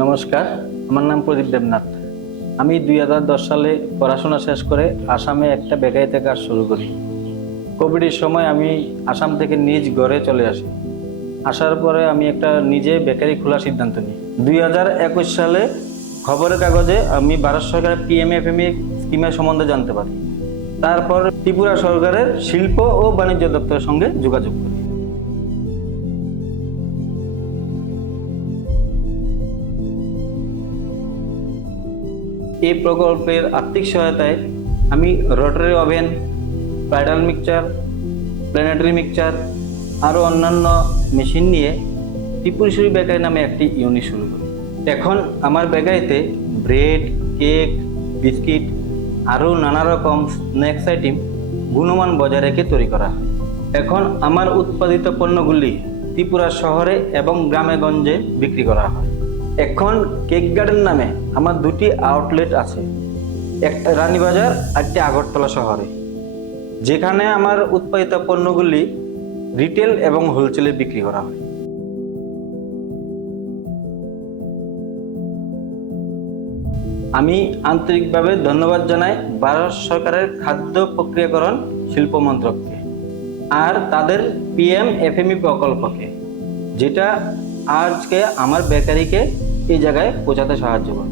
নমস্কার, আমার নাম প্রদীপ দেবনাথ। আমি 2010 সালে পড়াশোনা শেষ করে আসামে একটা বেকারিতে কাজ শুরু করি। কোভিডের সময় আমি আসাম থেকে নিজ ঘরে চলে আসি। আসার পরে আমি একটা নিজে বেকারি খোলার সিদ্ধান্ত নিই। 2021 সালে খবরের কাগজে আমি ভারত সরকারের PMFME স্কিমের সম্বন্ধে জানতে পারি। তারপর ত্রিপুরা সরকারের শিল্প ও বাণিজ্য দপ্তরের সঙ্গে যোগাযোগ করি। এই প্রকল্পের আর্থিক সহায়তায় আমি rotary oven, bridal mixture, planetary mixture আরও অন্যান্য মেশিন নিয়ে ত্রিপুরেশ্বরী বেকারি নামে একটি ইউনিট শুরু করি। এখন আমার বেকারিতে ব্রেড, কেক, বিস্কিট আরও নানা রকম স্ন্যাক্স আইটেম গুণমান বজায় রেখে তৈরি করা হয়। এখন আমার উৎপাদিত পণ্যগুলি ত্রিপুরা শহরে এবং গ্রামে গঞ্জে বিক্রি করা হয়। এখন কেক গার্ডেন নামে আমার দুটি আউটলেট আছে, একটা রানীবাজার আর একটি আগরতলা শহরে, যেখানে আমার উৎপাদিত পণ্যগুলি রিটেল এবং হোলসেলে বিক্রি করা হয়। আমি আন্তরিকভাবে ধন্যবাদ জানাই ভারত সরকারের খাদ্য প্রক্রিয়াকরণ শিল্প মন্ত্রককে আর তাদের PMFME প্রকল্পকে, যেটা আজকে আমার বেকারিকে এই জায়গায় পৌঁছাতে সাহায্য করে।